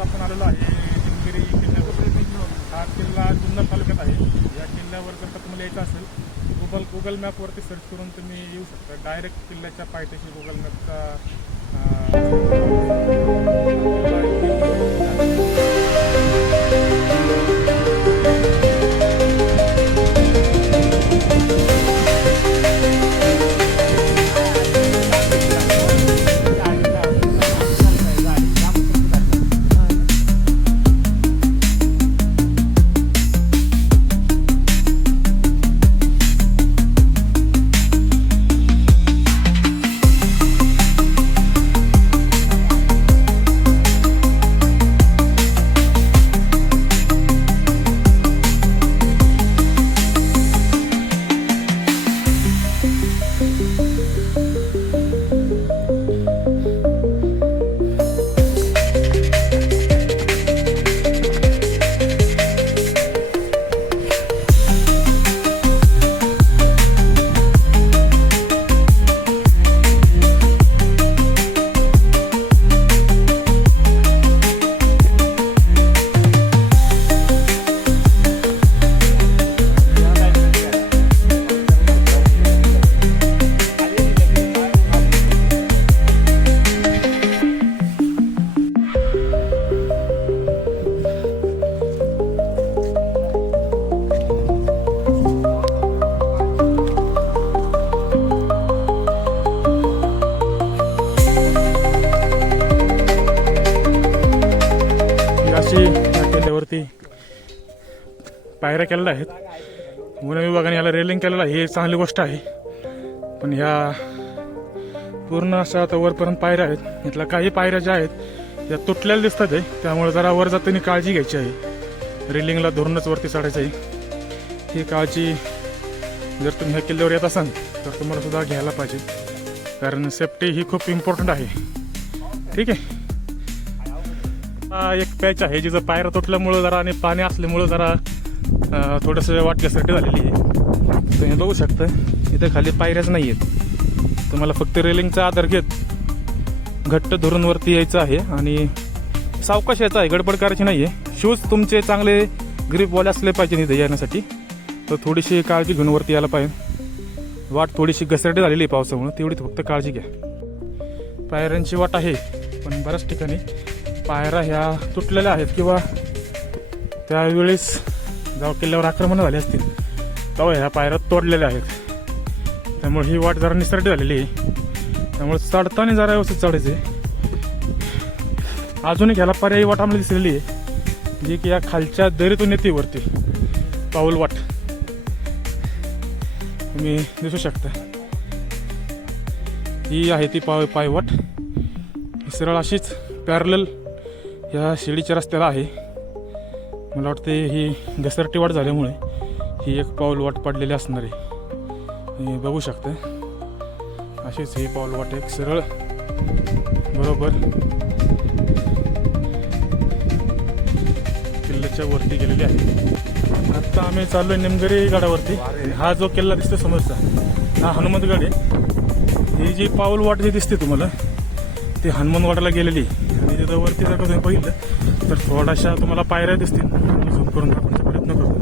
आज आपण आलेलो आहे निमगिरी किल्ल्यावर। हा किल्ला जुन्नर तालुक्यात आहे। या किल्ल्यावर जर का तुम्हाला यायचं असेल गुगल मॅपवरती सर्च करून तुम्ही येऊ शकता। डायरेक्ट किल्ल्याच्या पायथ्याशी गुगल मॅपचा किल्ल्यावरती पायऱ्या केलेल्या आहेत। वन विभागाने याला रेलिंग केलेलं आहे, ही एक चांगली गोष्ट आहे। पण ह्या पूर्ण अशा आता वरपर्यंत पायऱ्या आहेत। इथल्या काही पायऱ्या ज्या आहेत या तुटलेल्या दिसतात आहे, त्यामुळे जरा वर जाताना काळजी घ्यायची आहे। रेलिंगला धरूनच वरती चढायचं आहे। ही काळजी जर तुम्ही ह्या किल्ल्यावर येत असाल तर तुम्हाला सुद्धा घ्यायला पाहिजे, कारण सेफ्टी ही खूप इम्पॉर्टंट आहे। ठीक आहे, एक पॅच आहे जिचं पायऱ्या तुटल्यामुळं जरा आणि पाणी असल्यामुळं जरा थोडंसं वाटल्यासाठी झालेली आहे। तुम्ही बघू शकता इथं खाली पायऱ्याच नाही आहेत। तुम्हाला फक्त रेलिंगचा आधार घेत घट्ट धरून वरती यायचं आहे आणि सावकाश यायचं आहे, गडबड करायची नाही आहे। शूज तुमचे चांगले ग्रिपवाले असले पाहिजे इथे येण्यासाठी, तर थोडीशी काळजी घेऊन वरती यायला पाहिजे। वाट थोडीशी घसरटी झालेली आहे पावसामुळे, तेवढी फक्त काळजी घ्या। पायऱ्यांची वाट आहे पण बऱ्याच ठिकाणी पायऱ्या ह्या तुटलेल्या आहेत किंवा त्यावेळेस जेव्हा किल्ल्यावर आक्रमण झाले असतील तेव्हा ह्या पायऱ्या तोडलेल्या आहेत। त्यामुळे ही वाट जरा निसरटी झालेली आहे, त्यामुळे चढताना जरा व्यवस्थित चढायचे। अजून एक ह्याला पर्यायी वाट आम्हाला दिसलेली आहे, जी की या खालच्या दरीतून येते वरती पाऊल वाट, तुम्ही दिसू शकता। ही आहे ती पायवाट, सरळ अशीच पॅरलल या शिडीच्या रस्त्याला आहे। मला वाटते ही घसरटी वाट झाल्यामुळे ही एक पाऊल वाट पडलेली असणार आहे। बघू शकता अशीच ही पाऊल वाट एक सरळ बरोबर किल्ल्याच्या वरती गेलेली आहे। आता आम्ही चाललोय निमगिरी गडावरती। हा जो किल्ला दिसतो समोरचा हा हनुमंतगड आहे। ही जी पाऊल वाट जी दिसते तुम्हाला ती हनुमंतगडाला गेलेली, आणि तिथं वरती जर का तुम्ही बघितलं तर थोड्याशा तुम्हाला पायऱ्या दिसतील। झूम करून दाखवण्याचा प्रयत्न करतो,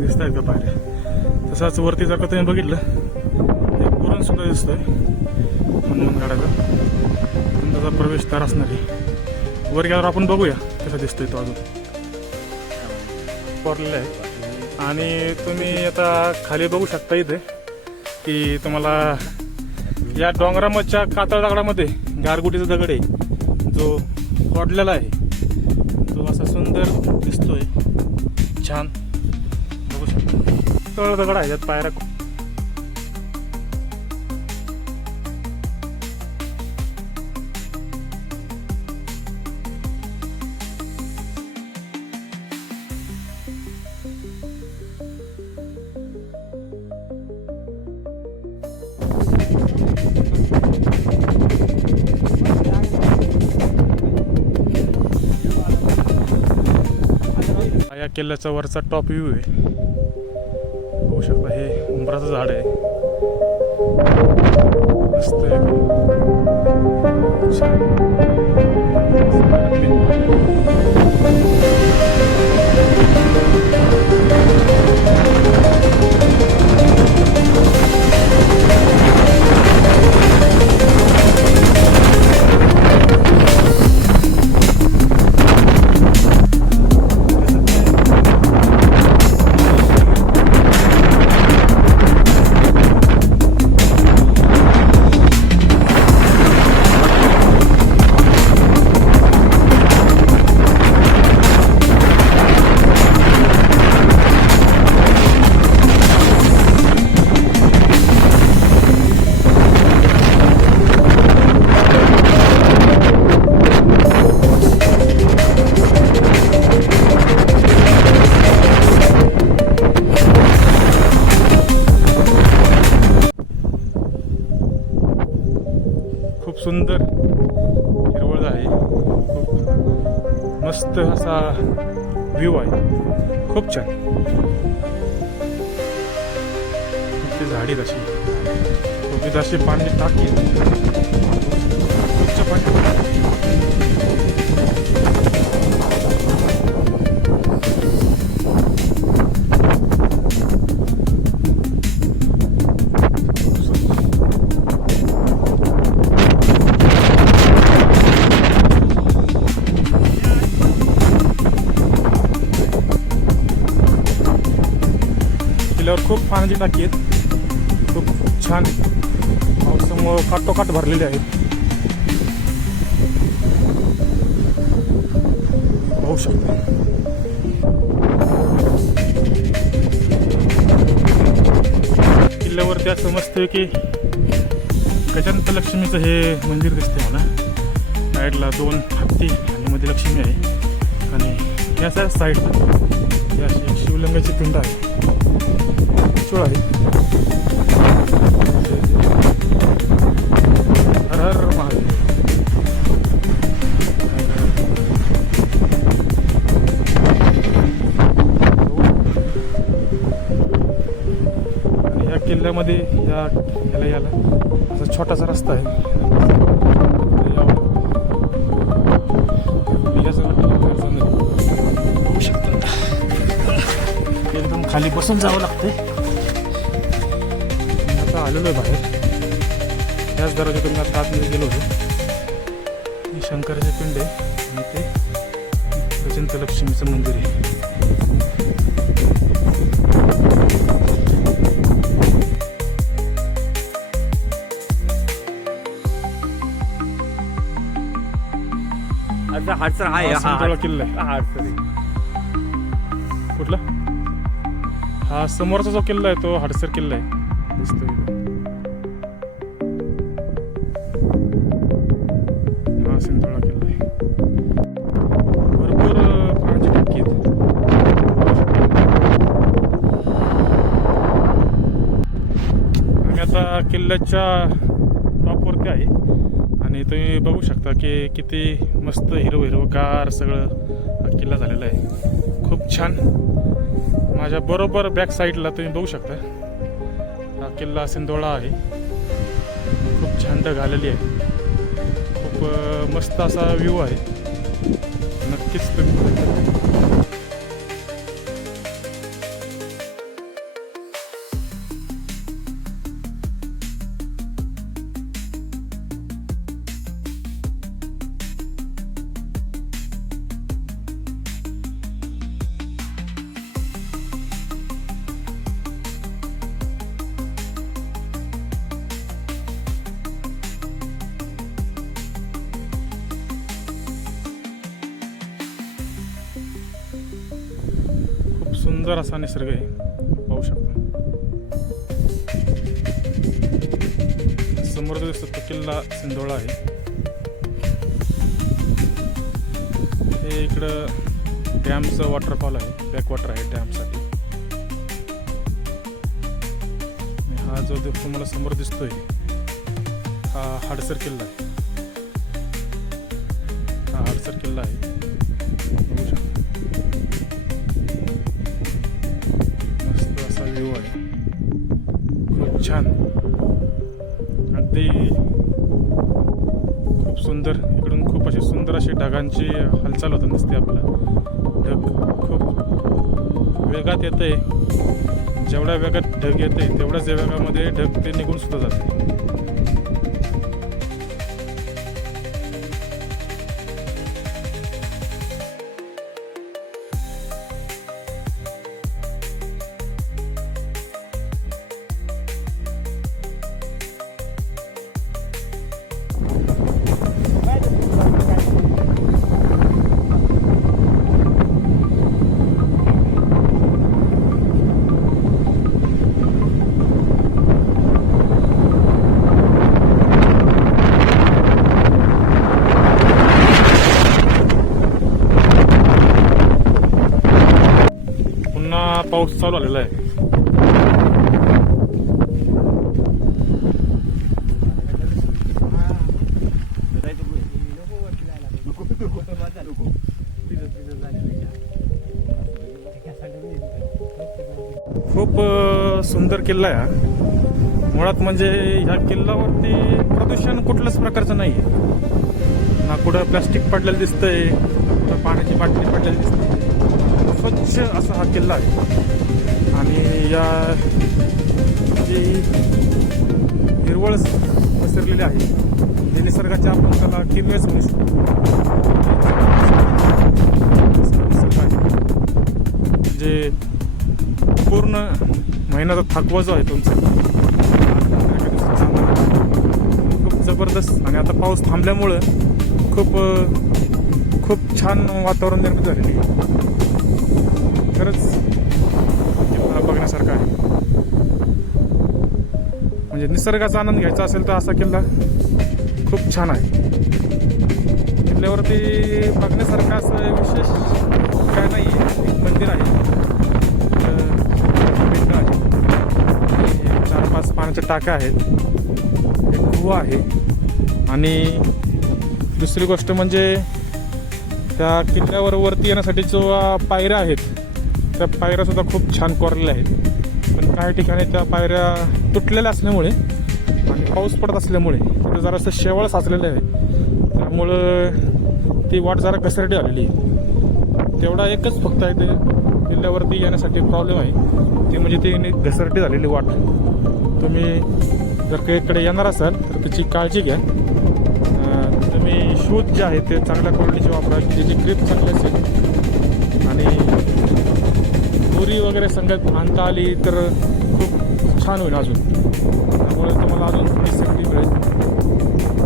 दिसत आहेत का पायऱ्या? तसाच वरती जर का तुम्ही बघितलं एक पुरण सुद्धा दिसतोय हनुमंतगडाचा, त्याचा प्रवेशद्वार असणार आहे। वर गेल्यावर आपण बघूया कसा दिसतोय तो, अजून कोरलेला आहे। आणि तुम्ही आता खाली बघू शकता इथे की तुम्हाला या डोंगरामधच्या कातळ दगडामध्ये गारगुटीचा दगड आहे जो कोरलेला आहे, तो असा सुंदर दिसतोय, छान बघू शकता। तळ दगड आहे त्यात पायऱ्या या किल्ल्याचा वरचा टॉप व्ह्यू आहे, बघू शकता। हे उंबराचं झाड आहे। मस्त आहे. छान. खूप सुंदर हिरवळ आहे. खूप मस्त असा व्ह्यू आहे. खूप छान. ती झाडी तशी खूप अशी पाणी टाकी खूपच पाणी. किल्ल्यावर खूप पाण्याची टाकी आहेत. खूप छान पावसामुळं काटोकाट भरलेले आहेत. पाहू शकता. किल्ल्यावरती असं मस्त आहे की गजानन लक्ष्मीचं हे मंदिर दिसते मला. साईडला 2 हत्ती आणि मध्ये लक्ष्मी आहे आणि याच्या साईडला ही अशी एक शिवलिंगाची पिंड आहे. आहे. हर हर महादेव. आणि या किल्ल्यामध्ये याला असा छोटासा रस्ता आहे. बघू शकता. एकदम खाली बसून जावं लागतंय. आलेलो आहे बाहेर. याच दरवाजातून मी आता आतमध्ये गेलो होतो. ही शंकराची पिंड आहे आणि ते गजानन लक्ष्मीचं मंदिर आहे. हडसर आहे. हा किल्ला आहे. कुठला? हा समोरचा जो किल्ला आहे तो हडसर किल्ला आहे. दिसतोय हा सिंधुदुर्ग किल्ला आहे. भरपूर पाण्याची टाकी आहेत. आम्ही आता किल्ल्याच्या टॉपवरती आहे आणि तुम्ही बघू शकता की किती मस्त हिरवगार सगळं हा किल्ला झालेला आहे. खूप छान. माझ्या बरोबर बॅक साईडला तुम्ही बघू शकता हा किल्ला सिंधोळा आहे. खूप छान ढग आलेली आहे. खूप मस्त असा व्ह्यू आहे. नक्कीच तुम्ही सुंदर असा निसर्ग आहे. पाहू शकता. समोर जो दिसतो तो किल्ला सिंधोळा आहे. हे इकडं डॅमचं वॉटरफॉल आहे. बॅकवॉटर आहे डॅमसाठी. हा जो तुम्हाला समोर दिसतोय हा हडसर किल्ला आहे. हा हडसर किल्ला आहे. बघू शकता. मस्त असा व्ह्यू आहे. खूप छान. वरती खूप सुंदर, इकडून खूप अशी सुंदर अशी ढगांची हालचाल होत दिसते आपल्याला. ढग खूप वेगात येते, जेवढ्या वेगात ढग येते तेवढ्याच वेगामध्ये ढग ते निघून सुद्धा जाते. पाऊस चालू आलेला आहे. खूप सुंदर किल्ला आहे हा. मुळात म्हणजे ह्या किल्ल्यावरती प्रदूषण कुठल्याच प्रकारचं नाही आहे. ना कुठं प्लास्टिक पडलेलं दिसतंय, कुठं पाण्याची बाटली पडलेली दिसते. स्वच्छ असा हा किल्ला आहे. आणि या जी हिरवळ पसरलेली आहे, जे निसर्गाच्या आपण त्याला किमयाच म्हणू शकतो. म्हणजे पूर्ण महिन्याचा थकवा जो आहे तुमचा खूप जबरदस्त. आणि आता पाऊस थांबल्यामुळं खूप छान वातावरण निर्मित झालेली आहे. खरंच किल्ला बघण्यासारखा आहे. म्हणजे निसर्गाचा आनंद घ्यायचा असेल तर असा किल्ला खूप छान आहे. किल्ल्यावरती बघण्यासारखं असं विशेष काय नाही आहे. एक मंदिर आहे, पिंड आहे, 4-5 पाण्याच्या टाक्या आहेत, एक कुवा आहे. आणि दुसरी गोष्ट म्हणजे त्या किल्ल्यावर वरती येण्यासाठी जो पायऱ्या आहेत, त्या पायऱ्या सुद्धा खूप छान कोरलेल्या आहेत. पण काही ठिकाणी त्या पायऱ्या तुटलेल्या असल्यामुळे आणि पाऊस पडत असल्यामुळे तिथं जरासं शेवाळ साचलेलं आहे. त्यामुळं ती वाट जरा घसरटी आलेली आहे. तेवढा एकच फक्त आहे ते किल्ल्यावरती येण्यासाठी प्रॉब्लेम आहे, ती म्हणजे ती घसरटी झालेली वाट. तुम्ही जर काही इकडे येणार असाल तर त्याची काळजी घ्या. तुम्ही शूज जे आहे ते चांगल्या क्वालिटीचे वापरा, की ज्याची ग्रिप चांगली असेल. आणि दोरी वगैरे संगत आणता आली तर खूप छान होईल अजून, त्यामुळे तुम्हाला अजून थोडी सेफ्टी मिळेल.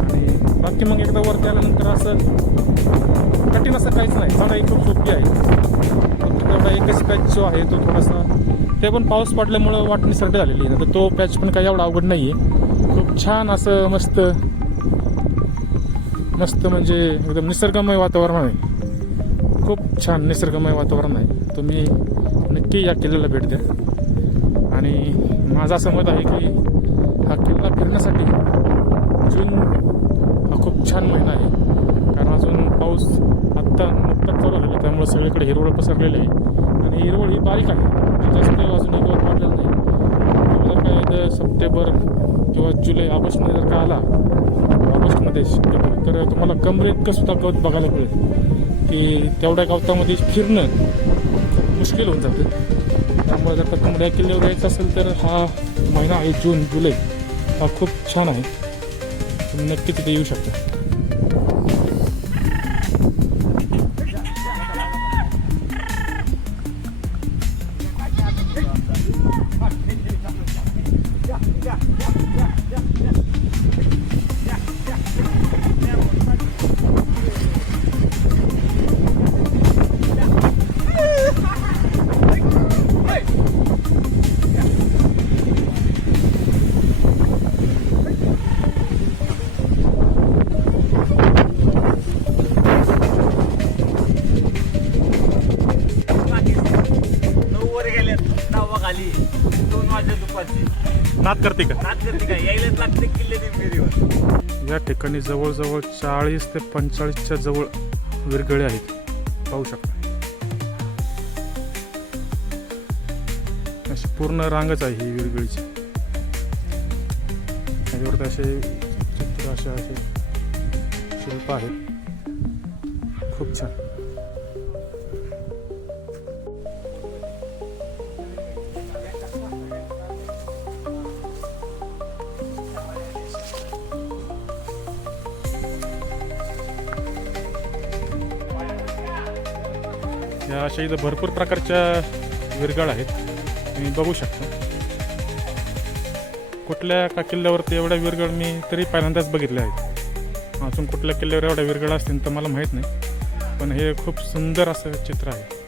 आणि बाकी मग एकदा वरती आल्यानंतर असं कठीण असं काहीच नाही, चढाई खूप सोपी आहे. फक्त तेवढा एकच पॅच जो आहे तो थोडासा, ते पण पाऊस पडल्यामुळं वाट निसरटी झालेली आहे. तर तो पॅच पण काही एवढा अवघड नाही आहे. खूप छान असं मस्त म्हणजे एकदम निसर्गमय वातावरण आहे. खूप छान निसर्गमय वातावरण आहे. तुम्ही नक्की या किल्ल्याला भेट द्या. आणि माझं असं मत आहे की हा किल्ला फिरण्यासाठी जून हा खूप छान महिना आहे. कारण अजून पाऊस आत्ता नुकताच चालू झालेला, त्यामुळे सगळीकडे हिरवळ पसरलेली आहे. आणि हिरवळ ही बारीक आहे, जास्त अजून गवत वाढलेलं नाही. जर काय सप्टेंबर किंवा जुलै ऑगस्टमध्ये जर का आला, ऑगस्टमध्ये तर तुम्हाला कमरे इतकं सुद्धा गवत बघायला मिळेल की तेवढ्या गवतामध्ये फिरणं खूप मुश्किल होऊन जातं. त्यामुळे जर का तुम्हाला या किल्ल्यावर यायचं असेल तर हा महिना आहे जून जुलै, हा खूप छान आहे. तुम्ही नक्की तिथे येऊ शकता. नाद करते का? यायलाच लागते किल्ले फेरीवर. या ठिकाणी जवळजवळ 40 ते 45च्या जवळ विरगळे आहेत, पाहू शकता. अशी पूर्ण रांगच आहे ही विरगळीची. याच्यावरती असे चित्र असे शिल्प आहेत. खूप छान. या अशा इथं भरपूर प्रकारच्या विरगळ आहेत, तुम्ही बघू शकता. कुठल्या का किल्ल्यावरती एवढ्या विरगळ मी तरी पहिल्यांदाच बघितले आहेत. अजून कुठल्या किल्ल्यावर एवढ्या विरगळ असतील तर मला माहीत नाही, पण हे खूप सुंदर असं चित्र आहे.